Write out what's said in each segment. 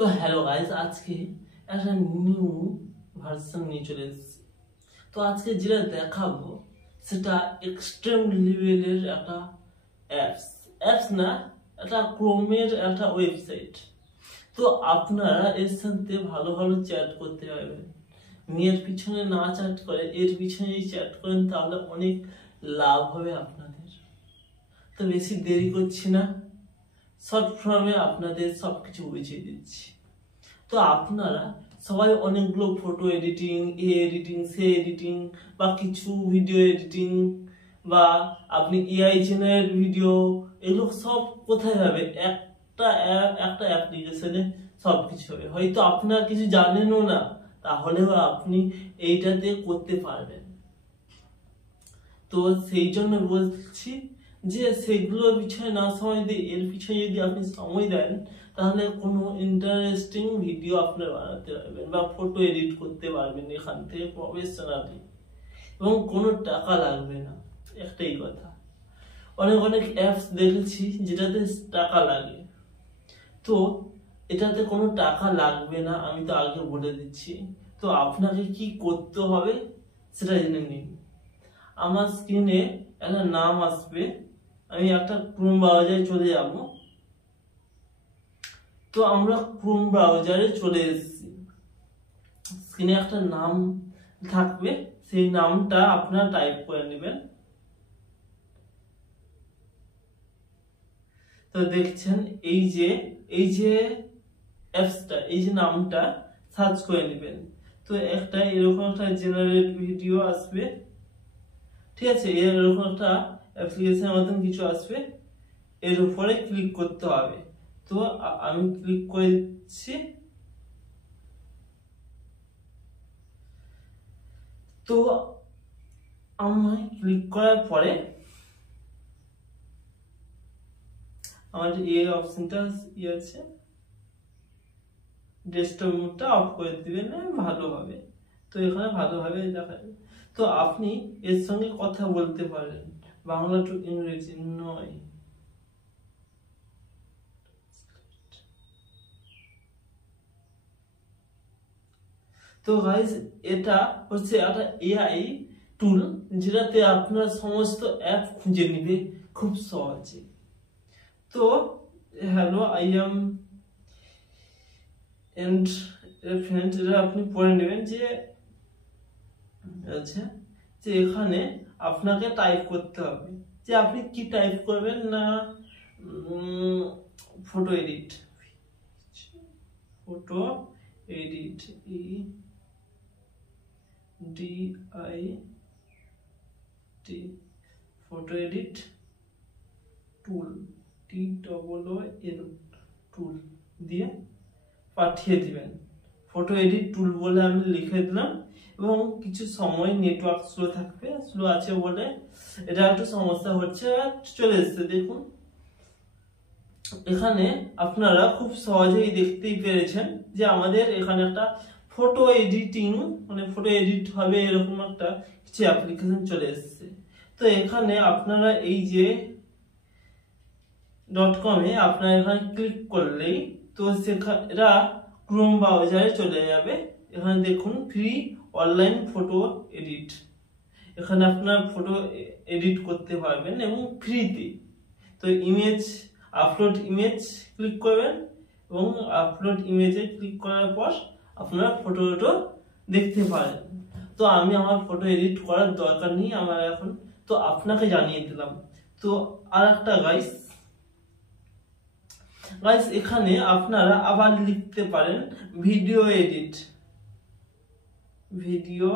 তো hello guys, আজকে একটা নিউ ভার্সন নিয়ে চলে এসেছি। তো আজকে যেটা দেখাবো সেটা এক্সট্রিম লেভেলের একটা অ্যাপস না, একটা ক্রোমের একটা ওয়েবসাইট। তো আপনারা এর সাথে ভালো ভালো চ্যাট করতে পারবেন। মেয়ের পিছনে না চ্যাট করে এর পিছনে চ্যাট করেন, তাহলে অনেক লাভ হবে আপনাদের। তো বেশি দেরি করছি না, শর্ট ফর্মে আপনাদের সবকিছু বুঝিয়ে দিচ্ছি। তো আপনারা সবাই অনেকগুলো ফটো এডিটিং, সে এডিটিং বা কিছু ভিডিও এডিটিং বা আপনি এআই জেনারেট ভিডিও, এগুলো সব কোথায় হবে? একটা অ্যাপ্লিকেশনে সবকিছু হবে। হয়তো আপনারা কিছু জানেনও না, তাহলেও আপনি এইটাতে করতে পারবেন। তো সেই জন্য বলছি যে সেগুলোর পিছনে না সময় দিয়ে এর পিছনে যদি আপনি সময় দেন, তাহলে কোনো ইন্টারেস্টিং ভিডিও আপনারা বানাতে পারবেন বা ফটো এডিট করতে পারবেন এখান থেকে প্রফেশনালি, এবং কোনো টাকা লাগবে না। একটাই কথা, অনেক অ্যাপস দেখেছি যেটাতে টাকা লাগে, তো এটাতে কোনো টাকা লাগবে না। আমি তো আগে বলে দিচ্ছি। তো আপনাকে কি করতে হবে সেটা জেনে নিন। আমার স্ক্রিনে একটা নাম আসবে, আমি একটা ক্রোম ব্রাউজারে চলে যাব। তো আমরা ক্রোম ব্রাউজারে চলে এসেছি। স্ক্রিনে একটা নাম থাকবে, সেই নামটা আপনারা টাইপ করে নেবেন। তো দেখছেন এই যে অ্যাপসটা, এই যে নামটা সার্চ করে নেবেন। তো এরকম একটা জেনারেট ভিডিও আসবে, ঠিক আছে? এরকম একটা অ্যাপ্লিকেশনের মতন কিছু আসবে, এর উপরে ক্লিক করতে হবে। তো আমি ক্লিক করেছি। তো আমি ক্লিক করার পরে আমার এই অপশনটা আছে, ডেস্কটপ মোডটা অফ করে দিবেন ভালোভাবে। তো এখানে ভালোভাবে দেখা যাবে। তো আপনি এর সঙ্গে কথা বলতে পারেন, বাংলা টু ইংরেজি নয়। তো গাইস, এটা হচ্ছে একটা এআই টুল, যেটাতে আপনার সমস্ত অ্যাপ খুঁজে নিবে খুব সহজে। তো hello, I am and friend, এটা আপনি পড়ে নেবেন যে আচ্ছা, যে এখানে আপনাকে টাইপ করতে হবে যে আপনি কি টাইপ করবেন। না, ফটো এডিট, ফটো এডিট টুল, টুল দিয়ে পাঠিয়ে দিবেন। ফটো এডিট টুল বলে আমি লিখে দিলাম, এবং কিছু সময় নেটওয়ার্ক স্লো থাকবে, স্লো আছে বলে এটা একটু সমস্যা হচ্ছে। চলে এসছে, দেখুন এখানে আপনারা খুব সহজেই দেখতেই পেরেছেন যে আমাদের এখানে একটা ফটো এডিটিং, মানে ফটো এডিট হবে এরকম একটা কিছু অ্যাপ্লিকেশন চলে এসছে। তো এখানে আপনারা এই যে .com-এ আপনারা এখানে ক্লিক করলেই তো এরা ক্রোম ব্রাউজারে চলে যাবে। এখানে দেখুন ফ্রি অনলাইন ফটো এডিট, এখানে আপনার ফটো এডিট করতে পারবেন এবং ফ্রিতে। তো আপলোড ইমেজ ক্লিক করবেন, এবং আপলোড ইমেজে ক্লিক করার পর আপনারা ফটোটা দেখতে পারেন। তো আমি আমার ফটো এডিট করার দরকার নেই আমার এখন, তো আপনাকে জানিয়ে দিলাম। তো আর একটা গাইস, এখানে আপনারা আবার লিখতে পারেন ভিডিও এডিট ভিডিও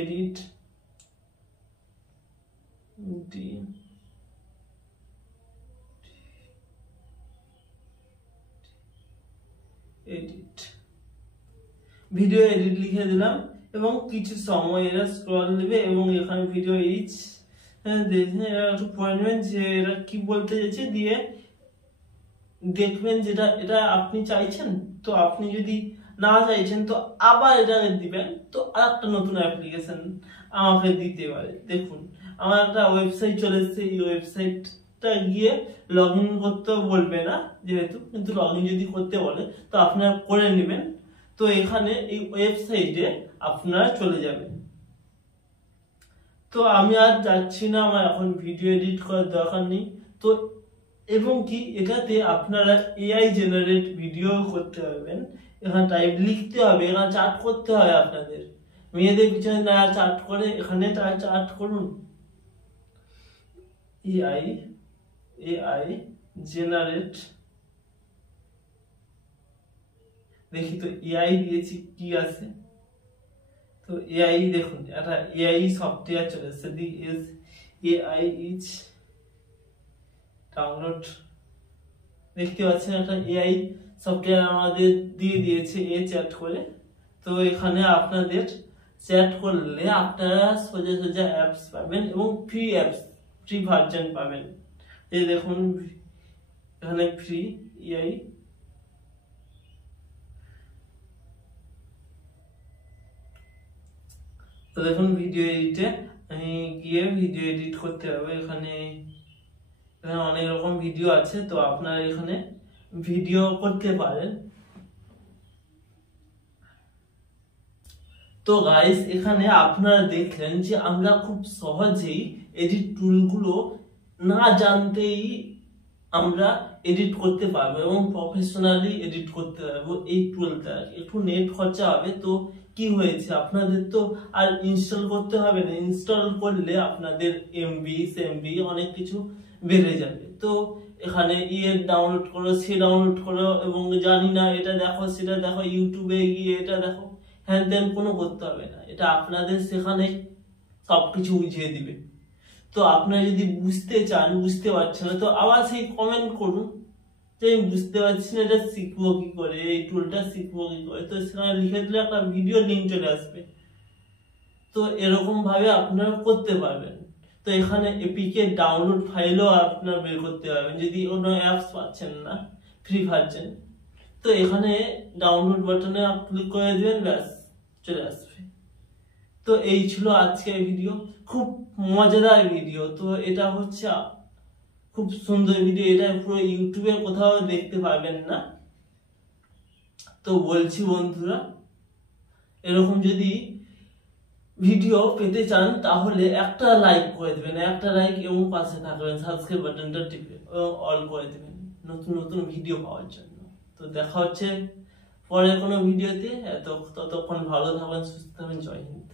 এডিট লিখে দিলাম, এবং কিছু সময় এরা স্ক্রল দিবে, এবং এখানে ভিডিও দেখেন, এরা একটু পড়ে নেবেন যে এরা কি বলতে চাইছে, দিয়ে দেখবেন যেটা এটা আপনি চাইছেন। তো আপনি যদি না চাইছেন তো আবার এটাকে দিবেন, তো আর একটা নতুন অ্যাপ্লিকেশন আমাকে দিতে পারে। দেখুন আমার একটা ওয়েবসাইট চলে এসেছে, এই ওয়েবসাইট অ্যাপসটা গিয়ে লগ ইন করতে বলবে না যেহেতু, কিন্তু লগ ইন যদি করতে বলে তো আপনারা করে নেবেন। তো এখানে এই ওয়েবসাইটে আপনারা চলে যাবেন। তো আমি আর যাচ্ছি না, আমার এখন ভিডিও এডিট করার দরকার নেই। তো এবং কি এটাতে আপনারা এআই জেনারেট ভিডিও করতে পারবেন। এখানে টাইপ লিখতে হবে, এখানে চার্ট করতে হবে আপনাদের। মেয়েদের পিছনে না চার্ট করে এখানে চার্ট করুন এআই এআই জেনারেট। দেখি তো এআই দিয়েছি কি আছে। তো এআই দেখুন একটা এআই সফটওয়্যার চলে এসেছে, দি ইজ এআই ইজ ডাউনলোড। দেখতে পাচ্ছেন একটা এআই সফটওয়্যার আমাদের দিয়ে দিয়েছে এ চ্যাট করে। তো এখানে আপনাদের চ্যাট করলে আপনারা সোজা সোজা অ্যাপস পাবেন এবং ফ্রি ভার্জন পাবেন। এই দেখুন এখানে ফ্রি এআই। তো দেখুন ভিডিও এডিটে আমি গিয়ে ভিডিও এডিট করতে হবে। এখানে অনেক রকম ভিডিও আছে, তো আপনারা এখানে ভিডিও করতে পারেন। তো গাইস এখানে আপনারা দেখলেন যে আমরা খুব সহজেই এডিট টুলগুলো না জানতেই আমরা এডিট করতে পারবো এবং প্রফেশনালি এডিট করতে পারবো এই টুলটা। একটু নেট খরচা হবে, তো কি হয়েছে আপনাদের তো আর ইনস্টল করতে হবে না। ইনস্টল করলে আপনাদের এমবি অনেক কিছু বেড়ে যাবে। তো এখানে ডাউনলোড করো, সে ডাউনলোড করো এবং জানি না এটা দেখো সেটা দেখো, ইউটিউবে গিয়ে এটা দেখো, হ্যান ত্যান কোনো করতে হবে না। এটা আপনাদের সেখানে সবকিছু বুঝিয়ে দিবে। তো আপনারা যদি বুঝতে চান, বুঝতে পারছেন না, তো আবার সেই কমেন্ট করুন যে আমি বুঝতে পারছি না এটা শিখবো কি করে, এই টুলটা শিখবো কি করে। তো সেখানে লিখে দিলে একটা ভিডিও লিঙ্ক চলে আসবে। তো এরকম ভাবে আপনারা করতে পারবেন। তো এখানে এপিকে ডাউনলোড ফাইলও আপনারা বের করতে পারবেন যদি কোনো অ্যাপস পাচ্ছেন না ফ্রি ভার্জন। তো এখানে ডাউনলোড বাটনে ক্লিক করে দিবেন, ব্যাস চলে আসবে। তো এই ছিল আজকের ভিডিও, খুব মজাদার ভিডিও। তো এটা হচ্ছে খুব সুন্দর ভিডিও, এটা পুরো ইউটিউবে কোথাও দেখতে পাবেন না। তো বলছি বন্ধুরা, এরকম যদি ভিডিও পেতে চান তাহলে একটা লাইক করে দেবেন, একটা লাইক এবং পাশে থাকবেন, সাবস্ক্রাইব বাটনটা টিপে অল করে দেবেন নতুন নতুন ভিডিও পাওয়ার জন্য। তো দেখা হচ্ছে পরে কোনো ভিডিওতে। ততক্ষণ ভালো থাকবেন, সুস্থ থাকবেন। জয় হিন্দ,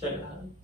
জয় ভারত।